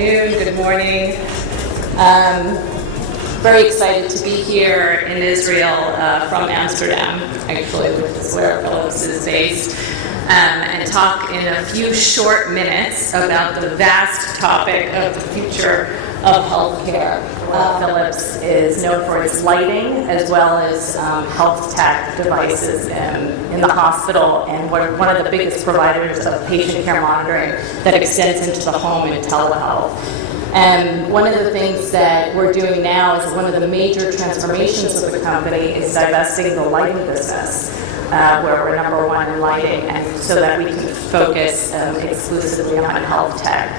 afternoon, good morning. Very excited to be here in Israel from Amsterdam, actually, which is where Philips is based, and talk in a few short minutes about the vast topic of the future of healthcare. Philips is known for its lighting as well as health tech devices in the hospital, and we're one of the biggest providers of patient care monitoring that extends into the home and telehealth. And one of the things that we're doing now is one of the major transformations of the company is divesting the lighting business, where we're number one in lighting, and so that we can focus exclusively on health tech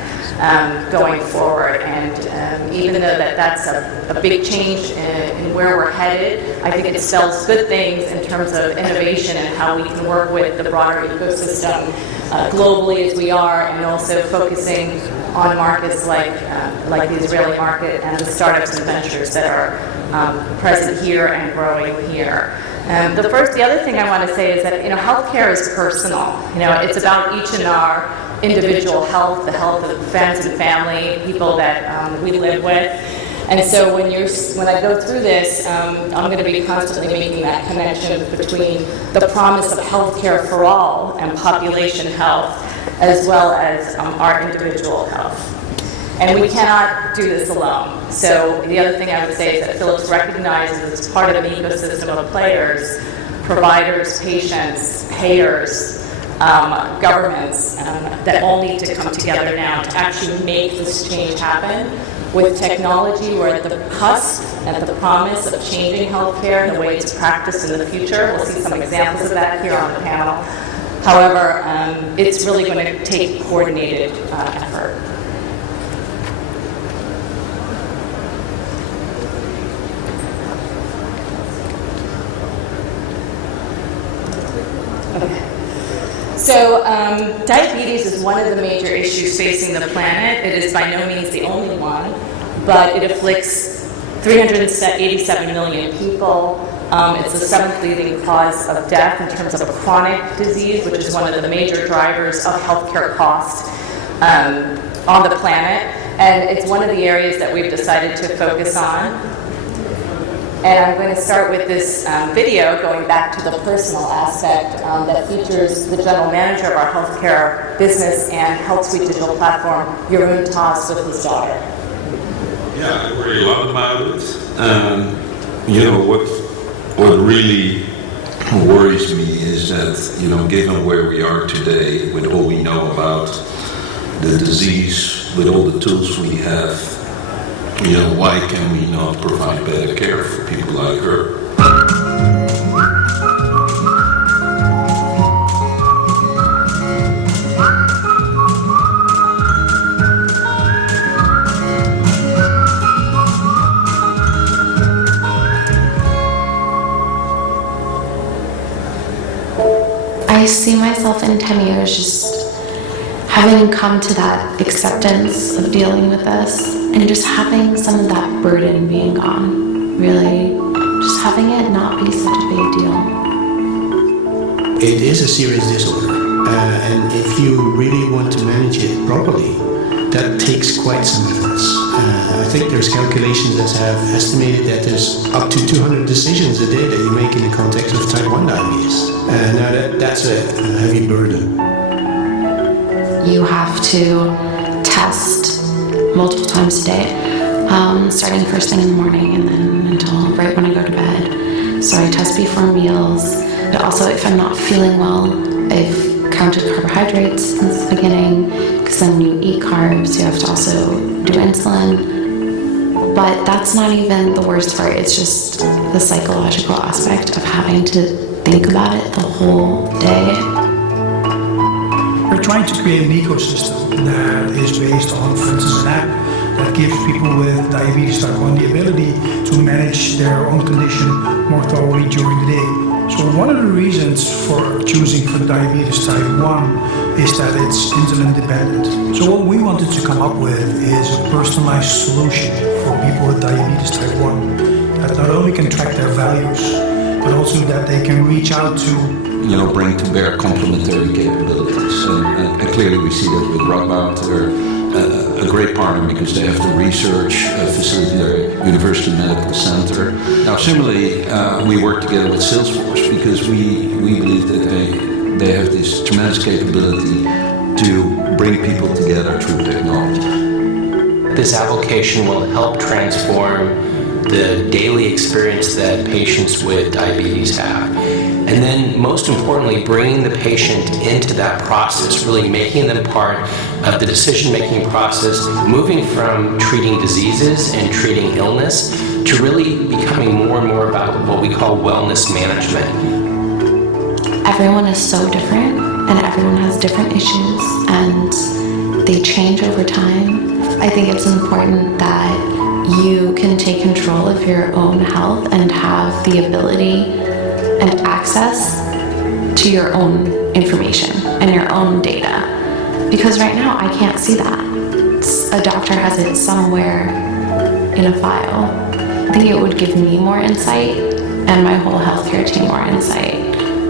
going forward. And even though that's a big change in where we're headed, I think it spells good things in terms of innovation and how we can work with the broader ecosystem globally as we are, and also focusing on markets like the Israeli market and the startups and ventures that are present here and growing here. The other thing I want to say is that healthcare is personal. It's about each and our individual health, the health of friends and family, people that we live with. And so when I go through this, I'm going to be constantly making that connection between the promise of healthcare for all and population health, as well as our individual health. And we cannot do this alone. So the other thing I would say is that Philips recognizes as part of an ecosystem of players, providers, patients, payers, governments, that all need to come together now to actually make this change happen. With technology, we're at the cusp and at the promise of changing healthcare and the way it's practiced in the future. We'll see some examples of that here on the panel. However, it's really going to take coordinated effort. Okay. So diabetes is one of the major issues facing the planet. It is by no means the only one, but it afflicts 387 million people. It's the seventh leading cause of death in terms of a chronic disease, which is one of the major drivers of healthcare cost on the planet. And it's one of the areas that we've decided to focus on. And I'm going to start with this video going back to the personal aspect that features the general manager of our healthcare business and Health Suite digital platform, Jeroen Taas, with his daughter. Yeah, I worry a lot about it. What really worries me is that, given where we are today, with all we know about the disease, with all the tools we have, why can we not provide better care for people like her? I see myself in 10 years just having come to that acceptance of dealing with this and just having some of that burden being gone. Really, just having it not be such a big deal. It is a serious disorder, and if you really want to manage it properly, that takes quite some efforts. I think there's calculations that have estimated that there's up to 200 decisions a day that you make in the context of type 1 diabetes. Now that's a heavy burden. You have to test multiple times a day, starting first thing in the morning and then until right when I go to bed. So I test before meals, but also if I'm not feeling well, I've counted carbohydrates since the beginning, because then when you eat carbs, you have to also do insulin. But that's not even the worst part. It's just the psychological aspect of having to think about it the whole day. We're trying to create an ecosystem that is based on, for instance, an app that gives people with diabetes type 1 the ability to manage their own condition more thoroughly during the day. So one of the reasons for choosing for diabetes type 1 is that it's insulin dependent. So what we wanted to come up with is a personalized solution for people with diabetes type 1 that not only can track their values, but also that they can reach out to bring to bear complementary capabilities. And clearly we see that with Rockbound, a great partner because they have the research facility there, University Medical Center. Now, similarly, we work together with Salesforce because we believe that they have this tremendous capability to bring people together through technology. This application will help transform the daily experience that patients with diabetes have. And then, most importantly, bringing the patient into that process, really making them part of the decision-making process, moving from treating diseases and treating illness to really becoming more and more about what we call wellness management. Everyone is so different, and everyone has different issues, and they change over time. I think it's important that you can take control of your own health and have the ability and access to your own information and your own data. Because right now, I can't see that. A doctor has it somewhere in a file. I think it would give me more insight and my whole healthcare team more insight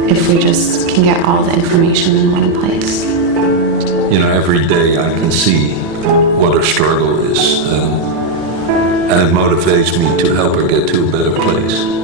if we just can get all the information in one place. You know, every day I can see what her struggle is, and it motivates me to help her get to a better place.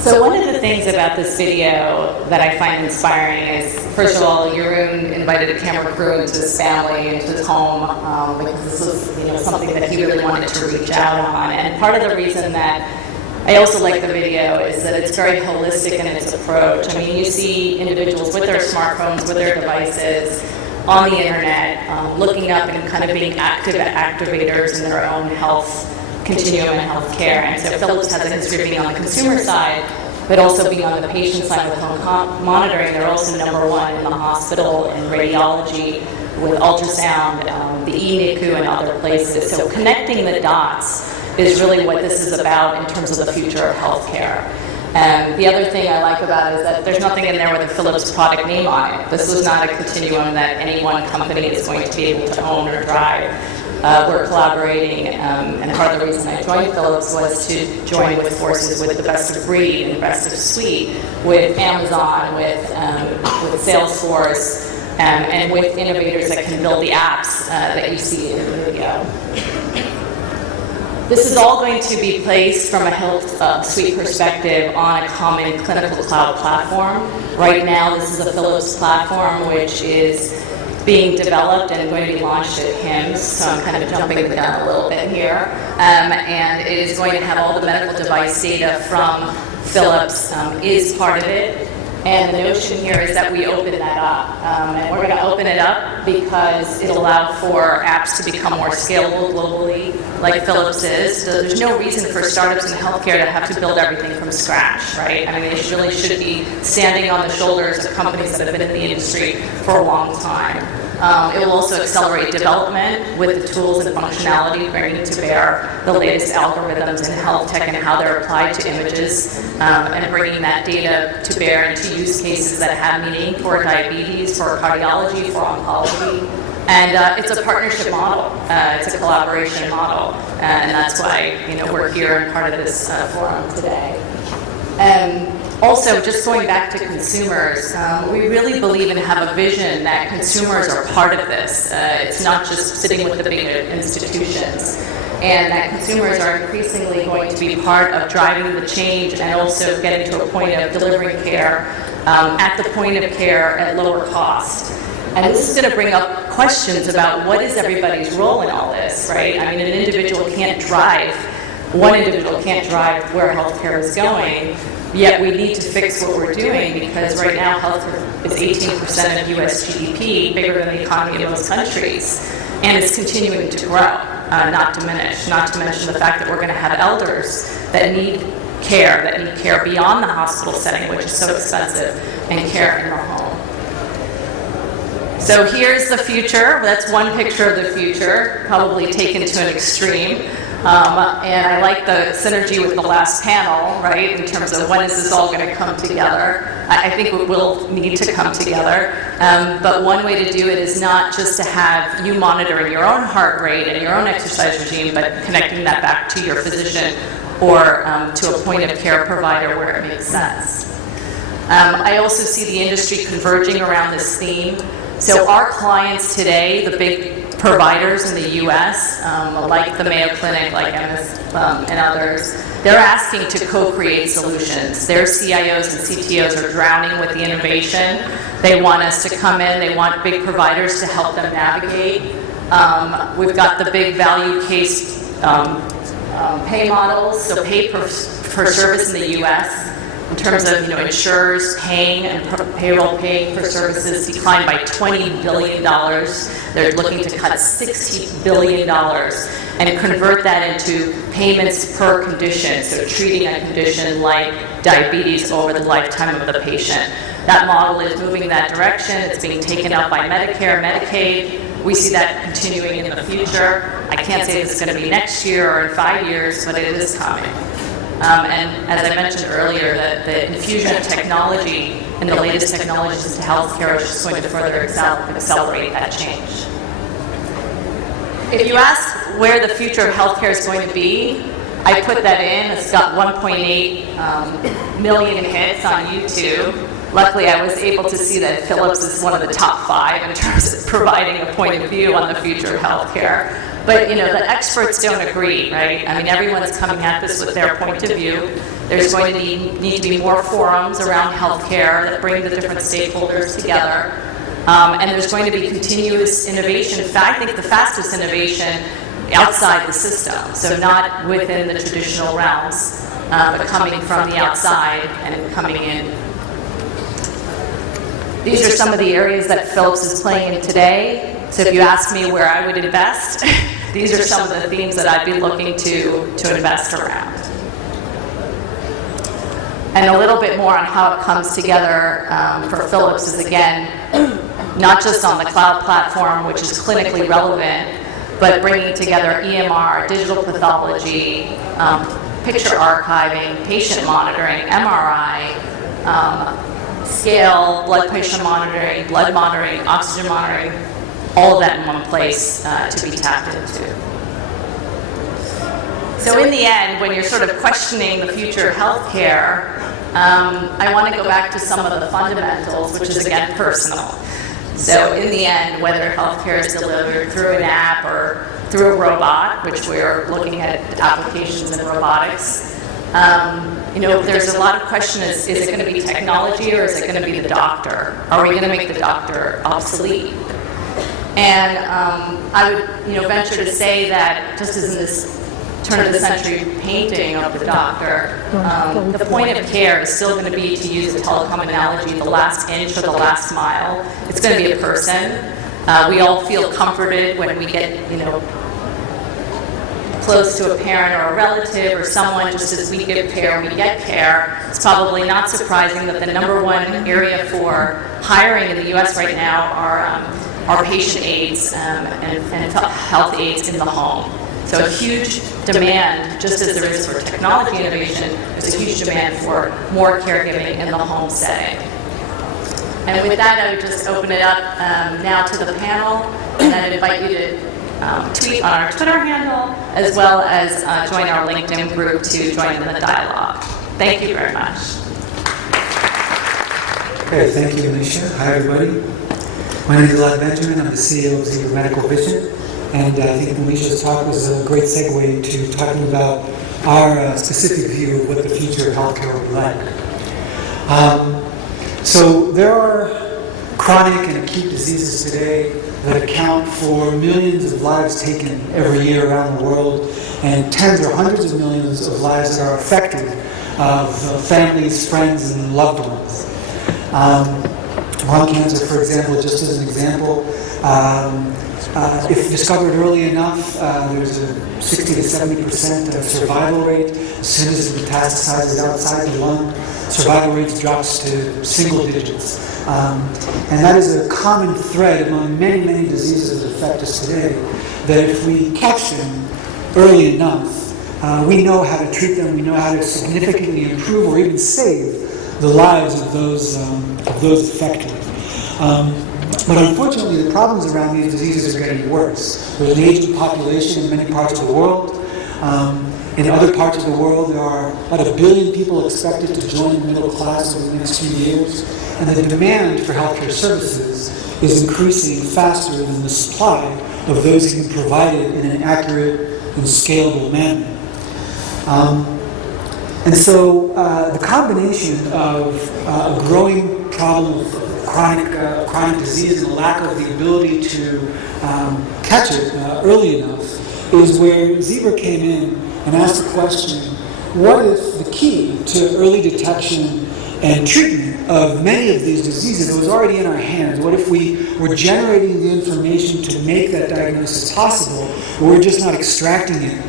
So one of the things about this video that I find inspiring is, first of all, Jeroen invited a camera crew into his family, into his home, because this was something that he really wanted to reach out on. And part of the reason that I also like the video is that it's very holistic in its approach. I mean, you see individuals with their smartphones, with their devices, on the internet, looking up and kind of being active activators in their own health continuum in healthcare. And so Philips has a history of being on the consumer side, but also being on the patient side with home monitoring. They're also number one in the hospital in radiology with ultrasound, the e-NICU and other places. So connecting the dots is really what this is about in terms of the future of healthcare. The other thing I like about it is that there's nothing in there with a Philips product name on it. This was not a continuum that any one company is going to be able to own or drive. We're collaborating, and part of the reason I joined Philips was to join with forces with the best of breed and the best of suite, with Amazon, with Salesforce, and with innovators that can build the apps that you see in the video. This is all going to be placed from a health suite perspective on a common clinical cloud platform. Right now, this is a Philips platform which is being developed and going to be launched at HIMSS, so I'm kind of jumping the gun a little bit here. And it is going to have all the medical device data from Philips is part of it. And the notion here is that we open that up. And we're going to open it up because it'll allow for apps to become more scalable globally, like Philips is. So there's no reason for startups in healthcare to have to build everything from scratch, right? I mean, they really should be standing on the shoulders of companies that have been in the industry for a long time. It will also accelerate development with the tools and functionality, bringing to bear the latest algorithms in health tech and how they're applied to images, and bringing that data to bear into use cases that have meaning for diabetes, for cardiology, for oncology. And it's a partnership model. It's a collaboration model, and that's why we're here and part of this forum today. Also, just going back to consumers, we really believe and have a vision that consumers are part of this. It's not just sitting with the big institutions. And that consumers are increasingly going to be part of driving the change and also getting to a point of delivering care at the point of care at lower cost. And this is going to bring up questions about what is everybody's role in all this, right? I mean, one individual can't drive where healthcare is going. Yet we need to fix what we're doing because right now healthcare is 18% of U.S. GDP, bigger than the economy of most countries, and it's continuing to grow, not diminish. Not to mention the fact that we're going to have elders that need care beyond the hospital setting, which is so expensive, and care in the home. So here's the future. That's one picture of the future, probably taken to an extreme. And I like the synergy with the last panel, right, in terms of when is this all going to come together. I think it will need to come together. But one way to do it is not just to have you monitoring your own heart rate and your own exercise regime, but connecting that back to your physician or to a point of care provider where it makes sense. I also see the industry converging around this theme. So our clients today, the big providers in the U.S., like the Mayo Clinic, like MS, and others, they're asking to co-create solutions. Their CIOs and CTOs are drowning with the innovation. They want us to come in. They want big providers to help them navigate. We've got the big value case pay models, so pay per service in the U.S. in terms of insurers paying and payroll paying for services declined by $20 billion. They're looking to cut $60 billion and convert that into payments per condition, so treating a condition like diabetes over the lifetime of the patient. That model is moving in that direction. It's being taken up by Medicare, Medicaid. We see that continuing in the future. I can't say this is going to be next year or in 5 years, but it is coming. And as I mentioned earlier, the infusion of technology and the latest technologies into healthcare is just going to further accelerate that change. If you ask where the future of healthcare is going to be, I put that in. It's got 1.8 million hits on YouTube. Luckily, I was able to see that Philips is one of the top 5 in terms of providing a point of view on the future of healthcare. But the experts don't agree, right? I mean, everyone's coming at this with their point of view. There's going to need to be more forums around healthcare that bring the different stakeholders together. And there's going to be continuous innovation. In fact, I think the fastest innovation outside the system, so not within the traditional realms, but coming from the outside and coming in. These are some of the areas that Philips is playing in today. So if you ask me where I would invest, these are some of the themes that I'd be looking to invest around. And a little bit more on how it comes together for Philips is, again, not just on the cloud platform, which is clinically relevant, but bringing together EMR, digital pathology, picture archiving, patient monitoring, MRI, scale, blood pressure monitoring, blood monitoring, oxygen monitoring, all of that in one place to be tapped into. So in the end, when you're sort of questioning the future of healthcare, I want to go back to some of the fundamentals, which is, again, personal. So in the end, whether healthcare is delivered through an app or through a robot, which we're looking at applications in robotics, there's a lot of question, is it going to be technology or is it going to be the doctor? Are we going to make the doctor obsolete? And I would venture to say that just as in this turn-of-the-century painting of the doctor, the point of care is still going to be, to use a telecom analogy, the last inch or the last mile. It's going to be a person. We all feel comforted when we get, close to a parent or a relative or someone, just as we give care, we get care. It's probably not surprising that the number one area for hiring in the U.S. right now are patient aides and health aides in the home. So a huge demand, just as there is for technology innovation, there's a huge demand for more caregiving in the home setting. And with that, I would just open it up now to the panel, and I'd invite you to tweet on our Twitter handle, as well as join our LinkedIn group to join in the dialogue. Thank you very much. Okay, thank you, Moneshia. Hi, everybody. My name is Elad Benjamin. I'm the CEO of Zebra Medical Vision. And I think Moneshia's talk was a great segue to talking about our specific view of what the future of healthcare will be like. So there are chronic and acute diseases today that account for millions of lives taken every year around the world, and tens or hundreds of millions of lives that are affected of families, friends, and loved ones. Lung cancer, for example, just as an example, if discovered early enough, there's a 60 to 70% survival rate. As soon as it metastasizes outside the lung, survival rate drops to single digits. And that is a common thread among many, many diseases that affect us today, that if we catch them early enough, we know how to treat them, we know how to significantly improve or even save the lives of those affected. But unfortunately, the problems around these diseases are getting worse. There's an aging population in many parts of the world. In other parts of the world, there are about 1 billion people expected to join the middle class over the next few years. And the demand for healthcare services is increasing faster than the supply of those who can provide it in an accurate and scalable manner. And so the combination of a growing problem of chronic disease and a lack of the ability to catch it early enough is where Zebra came in and asked the question, what if the key to early detection and treatment of many of these diseases was already in our hands? What if we were generating the information to make that diagnosis possible, but we're just not extracting it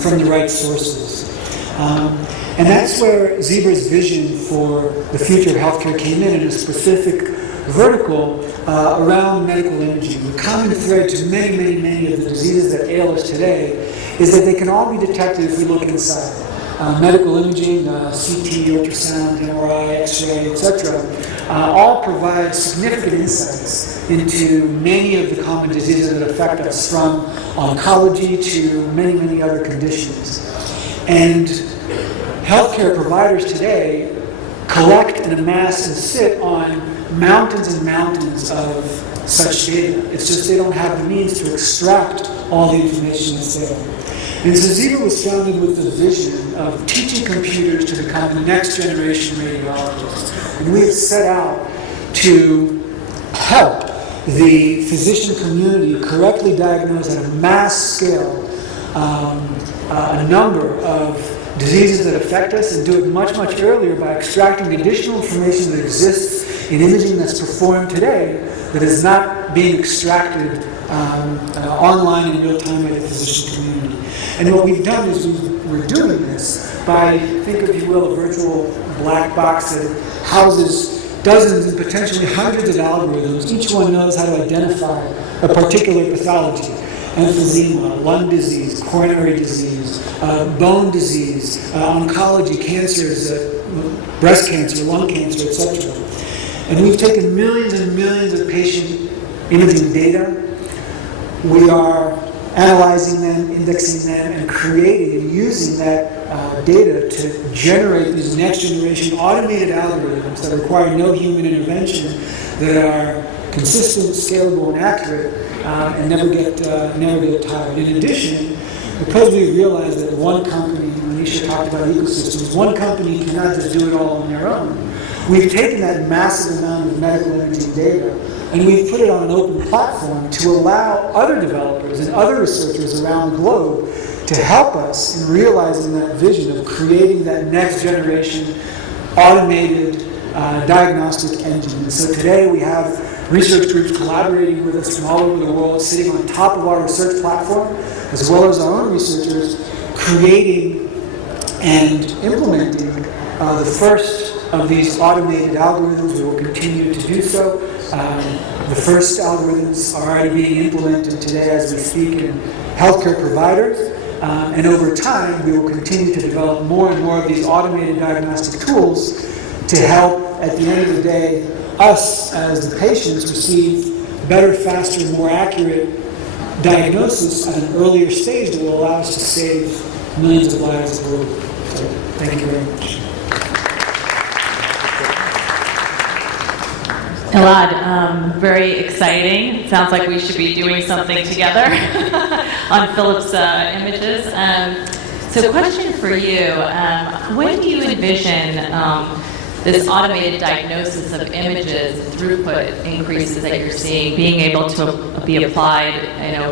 from the right sources? And that's where Zebra's vision for the future of healthcare came in a specific vertical around medical imaging. The common thread to many, many, many of the diseases that ail us today is that they can all be detected if we look inside. Medical imaging, CT, ultrasound, MRI, X-ray, etc., all provide significant insights into many of the common diseases that affect us, from oncology to many, many other conditions. And healthcare providers today collect and amass and sit on mountains and mountains of such data. It's just they don't have the means to extract all the information that's there. And so Zebra was founded with the vision of teaching computers to become the next generation radiologists. And we have set out to help the physician community correctly diagnose at a mass scale a number of diseases that affect us, and do it much, much earlier by extracting additional information that exists in imaging that's performed today that is not being extracted online in real time by the physician community. And what we've done is we're doing this by, think if you will, a virtual black box that houses dozens and potentially hundreds of algorithms. Each one knows how to identify a particular pathology: emphysema, lung disease, coronary disease, bone disease, oncology, cancers, breast cancer, lung cancer, etc. And we've taken millions and millions of patient imaging data. We are analyzing them, indexing them, and creating and using that data to generate these next generation automated algorithms that require no human intervention, that are consistent, scalable, and accurate, and never get tired. In addition, because we've realized that one company, Moneshia talked about ecosystems, one company cannot just do it all on their own. We've taken that massive amount of medical imaging data and we've put it on an open platform to allow other developers and other researchers around the globe to help us in realizing that vision of creating that next generation automated diagnostic engine. And so today we have research groups collaborating with us from all over the world, sitting on top of our research platform, as well as our own researchers, creating and implementing the first of these automated algorithms. We will continue to do so. The first algorithms are already being implemented today as we speak in healthcare providers. And over time, we will continue to develop more and more of these automated diagnostic tools to help, at the end of the day, us as the patients receive better, faster, more accurate diagnosis at an earlier stage that will allow us to save millions of lives globally. So, thank you very much. Elad, very exciting. Sounds like we should be doing something together on Philip's images. So question for you, when do you envision this automated diagnosis of images, throughput increases that you're seeing, being able to be applied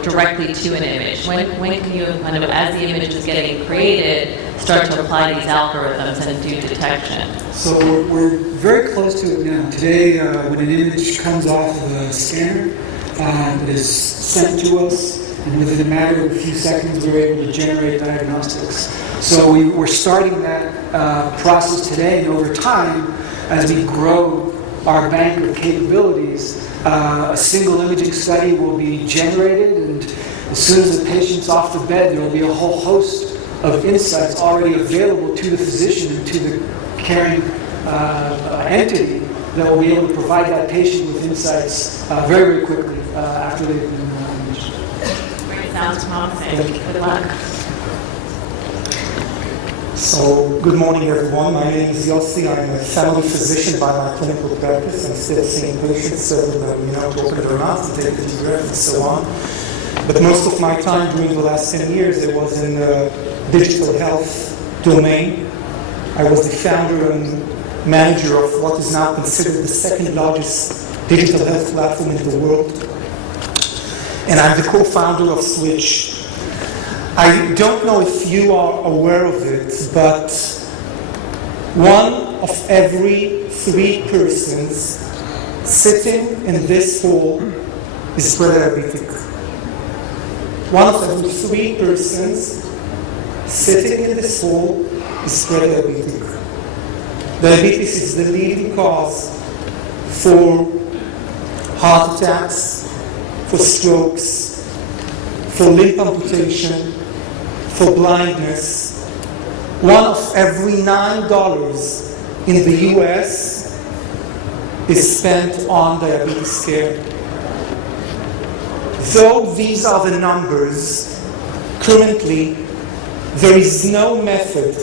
directly to an image? When can you, kind of, as the image is getting created, start to apply these algorithms and do detection? So we're very close to it now. Today, when an image comes off of a scanner, and is sent to us, and within a matter of a few seconds we're able to generate diagnostics. So we're starting that process today, and over time, as we grow our bank of capabilities, a single imaging study will be generated, and as soon as the patient's off the bed, there will be a whole host of insights already available to the physician and to the caring entity that will be able to provide that patient with insights very, very quickly after they've been imaged. Great, sounds promising. Good luck. So, good morning everyone. My name is Yossi. I'm a family physician by my clinical practice. I'm still seeing patients, serving them, to open their mouth, to take a deep breath, and so on. But most of my time during the last 10 years, it was in the digital health domain. I was the founder and manager of what is now considered the second largest digital health platform in the world. And I'm the co-founder of Sweetch. I don't know if you are aware of it, but 1 of every 3 persons sitting in this hall is pre-diabetic. 1 of every 3 persons sitting in this hall is pre-diabetic. Diabetes is the leading cause for heart attacks, for strokes, for limb amputation, for blindness. 1 of every $9 in the US is spent on diabetes care. Though these are the numbers, currently there is no method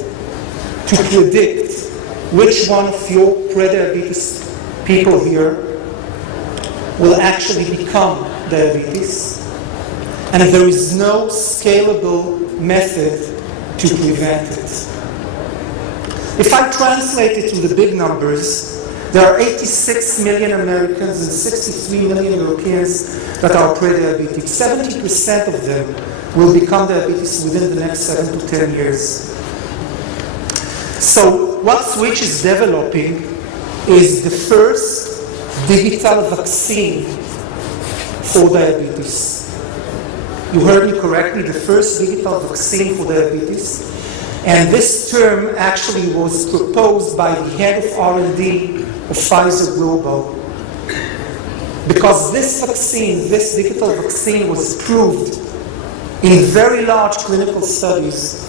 to predict which one of your pre-diabetes people here will actually become diabetes, and there is no scalable method to prevent it. If I translate it to the big numbers, there are 86 million Americans and 63 million Europeans that are pre-diabetic. 70% of them will become diabetes within the next 7 to 10 years. So what Sweetch is developing is the first digital vaccine for diabetes. You heard me correctly, the first digital vaccine for diabetes. And this term actually was proposed by the head of R&D of Pfizer Global. Because this vaccine, this digital vaccine, was proved in very large clinical studies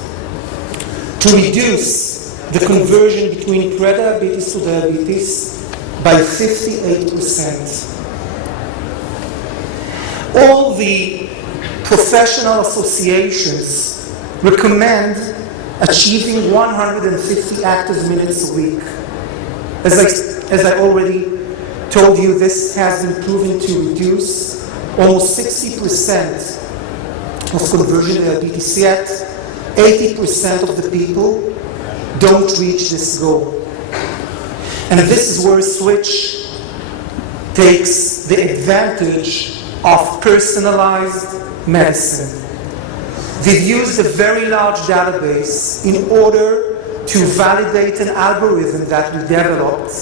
to reduce the conversion between prediabetes to diabetes by 58%. All the professional associations recommend achieving 150 active minutes a week. As I already told you, this has been proven to reduce almost 60% of conversion diabetes, yet 80% of the people don't reach this goal. And this is where Sweetch takes the advantage of personalized medicine. They've used a very large database in order to validate an algorithm that we developed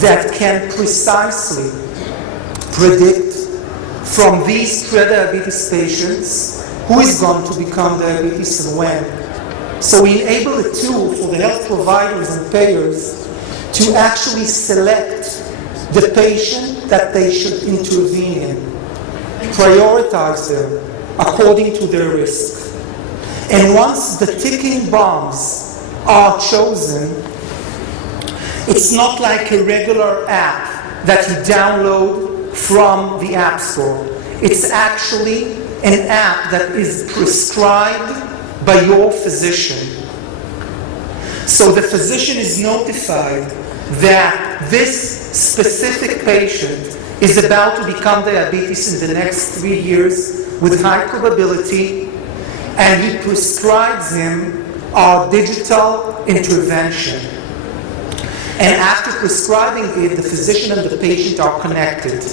that can precisely predict from these pre-diabetes patients who is going to become diabetes and when. So we enable a tool for the health providers and payers to actually select the patient that they should intervene in, prioritize them according to their risk. And once the ticking bombs are chosen, it's not like a regular app that you download from the App Store. It's actually an app that is prescribed by your physician. So the physician is notified that this specific patient is about to become diabetes in the next 3 years with high probability, and he prescribes him our digital intervention. And after prescribing it, the physician and the patient are connected.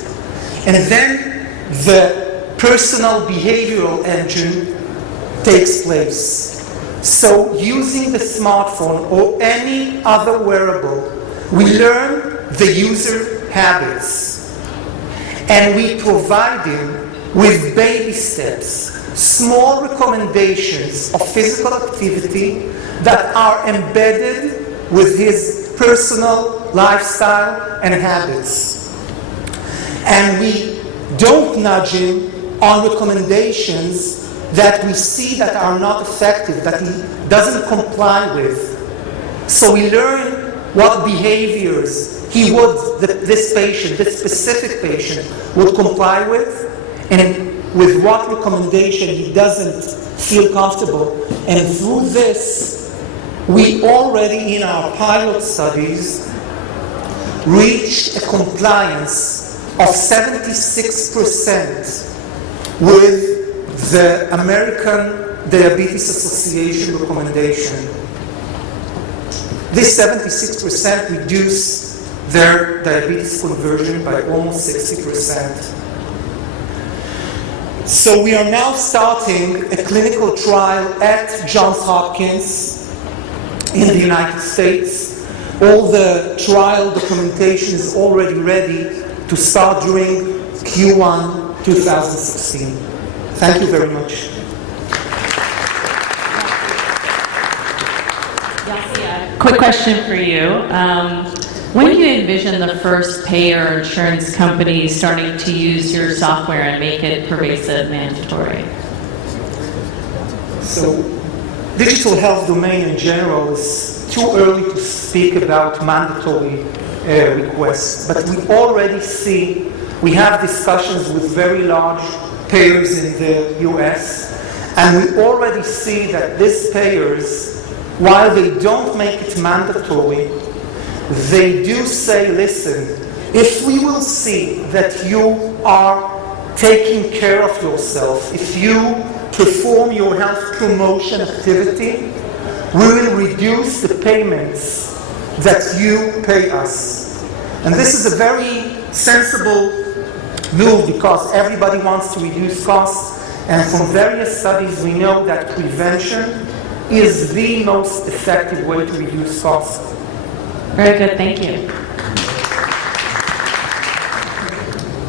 And then the personal behavioral engine takes place. So using the smartphone or any other wearable, we learn the user habits. and we provide him with baby steps, small recommendations of physical activity that are embedded with his personal lifestyle and habits. And we don't nudge him on recommendations that we see that are not effective, that he doesn't comply with. So we learn what behaviors he would, this patient, this specific patient, would comply with, and with what recommendation he doesn't feel comfortable. And through this, we already in our pilot studies reached a compliance of 76% with the American Diabetes Association recommendation. This 76% reduced their diabetes conversion by almost 60%. So we are now starting a clinical trial at Johns Hopkins in the United States. All the trial documentation is already ready to start during Q1 2016. Thank you very much. Yossi, quick question for you. When do you envision the first payer or insurance company starting to use your software and make it pervasive mandatory? So, digital health domain in general is too early to speak about mandatory requests, but we already see, we have discussions with very large payers in the US, and we already see that these payers, while they don't make it mandatory, they do say, listen, if we will see that you are taking care of yourself, if you perform your health promotion activity, we will reduce the payments that you pay us. And this is a very sensible move because everybody wants to reduce costs, and from various studies we know that prevention is the most effective way to reduce costs. Very good, thank you.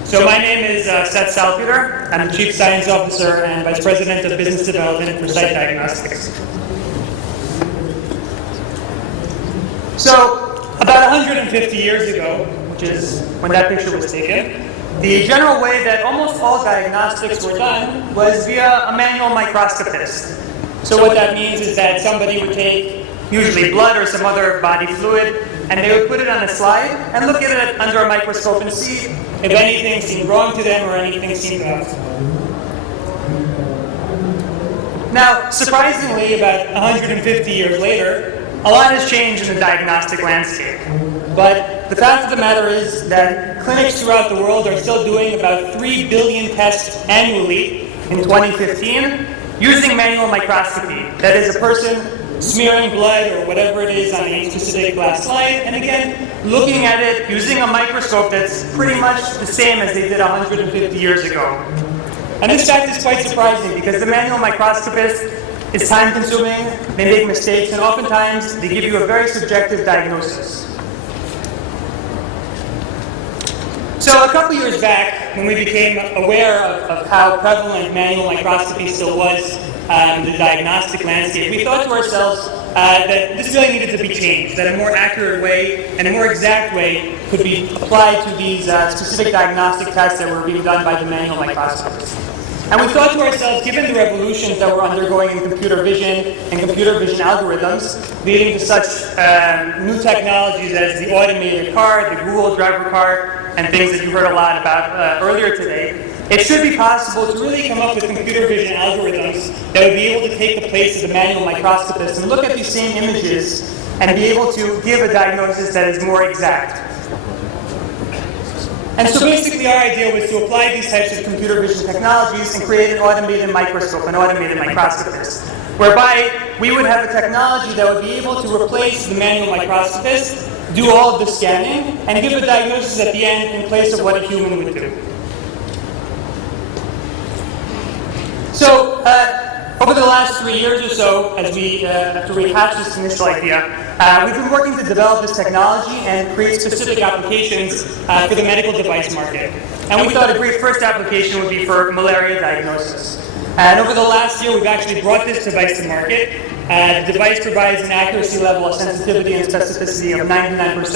So my name is Seth Salpeter. I'm the Chief Science Officer and Vice President of Business Development for Diagnostics. So about 150 years ago, which is when that picture was taken, the general way that almost all diagnostics were done was via a manual microscopist. So what that means is that somebody would take usually blood or some other body fluid, and they would put it on a slide and look at it under a microscope and see if anything seemed wrong to them or anything seemed off. Now, surprisingly, about 150 years later, a lot has changed in the diagnostic landscape. But the fact of the matter is that clinics throughout the world are still doing about 3 billion tests annually in 2015 using manual microscopy. That is, a person smearing blood or whatever it is on a specific glass slide, and again, looking at it using a microscope that's pretty much the same as they did 150 years ago. And this fact is quite surprising because the manual microscopist is time-consuming, they make mistakes, and oftentimes they give you a very subjective diagnosis. So a couple years back, when we became aware of how prevalent manual microscopy still was in the diagnostic landscape, we thought to ourselves that this really needed to be changed, that a more accurate way and a more exact way could be applied to these specific diagnostic tests that were being done by the manual microscopists. And we thought to ourselves, given the revolutions that we're undergoing in computer vision and computer vision algorithms, leading to such new technologies as the automated car, the Google driver car, and things that you heard a lot about earlier today, it should be possible to really come up with computer vision algorithms that would be able to take the place of the manual microscopist and look at these same images and be able to give a diagnosis that is more exact. And so basically our idea was to apply these types of computer vision technologies and create an automated microscope, an automated microscopist, whereby we would have a technology that would be able to replace the manual microscopist, do all of the scanning, and give a diagnosis at the end in place of what a human would do. So Over the last 3 years or so, after we hatched this initial idea, we've been working to develop this technology and create specific applications for the medical device market. And we thought a great first application would be for malaria diagnosis. And over the last year, we've actually brought this device to market. The device provides an accuracy level of sensitivity and specificity of 99%,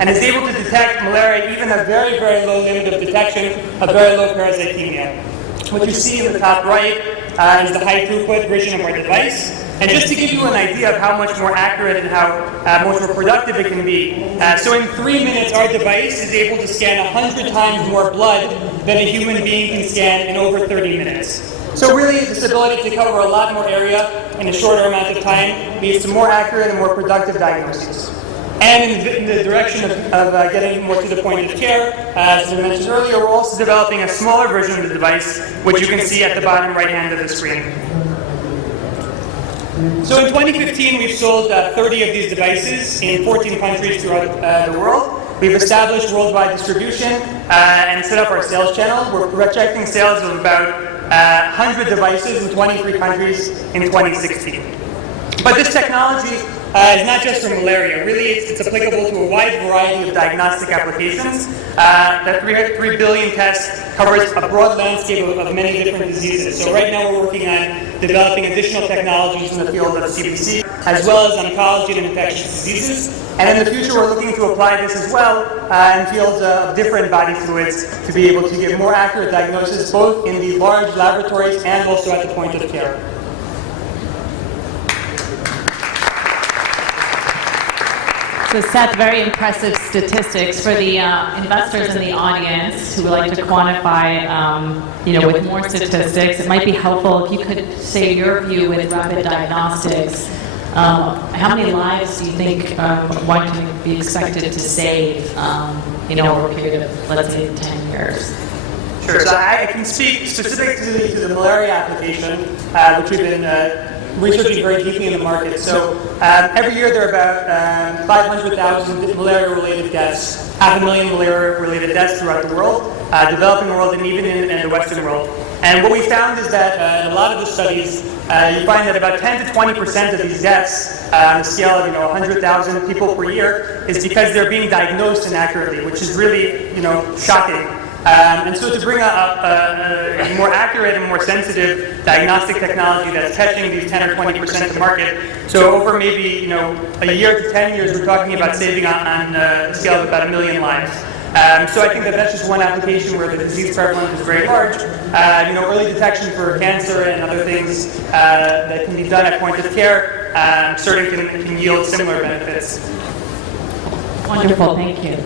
and is able to detect malaria even at very, very low limit of detection of very low parasitemia. What you see in the top right is the high throughput version of our device. And just to give you an idea of how much more accurate and how much more productive it can be, so in 3 minutes our device is able to scan 100 times more blood than a human being can scan in over 30 minutes. So really, this ability to cover a lot more area in a shorter amount of time leads to more accurate and more productive diagnoses. And in the direction of getting more to the point of care, as I mentioned earlier, we're also developing a smaller version of the device, which you can see at the bottom right hand of the screen. So in 2015, we've sold 30 of these devices in 14 countries throughout the world. We've established worldwide distribution and set up our sales channel. We're projecting sales of about 100 devices in 23 countries in 2016. But this technology is not just for malaria. Really, it's applicable to a wide variety of diagnostic applications. That 3 billion tests covers a broad landscape of many different diseases. So right now we're working on developing additional technologies in the field of CBC, as well as oncology and infectious diseases. And in the future, we're looking to apply this as well in fields of different body fluids to be able to give more accurate diagnosis, both in the large laboratories and also at the point of care. So Seth, very impressive statistics for the investors in the audience who would like to quantify, with more statistics. It might be helpful if you could say your view with rapid diagnostics. How many lives do you think one can be expected to save, over a period of, let's say, 10 years? Sure. So I can speak specifically to the malaria application, which we've been researching very deeply in the market. So every year there are about 500,000 malaria-related deaths, 500,000 malaria-related deaths throughout the world, developing world and even in the Western world. And what we found is that in a lot of the studies, you find that about 10 to 20% of these deaths on a scale of 100,000 people per year is because they're being diagnosed inaccurately, which is really shocking. And so to bring a more accurate and more sensitive diagnostic technology that's catching these 10 or 20% to market, so over maybe a year to 10 years, we're talking about saving on a scale of about 1 million lives. So I think that's just one application where the disease prevalence is very large. Early detection for cancer and other things that can be done at point of care certainly can yield similar benefits. Wonderful, thank you.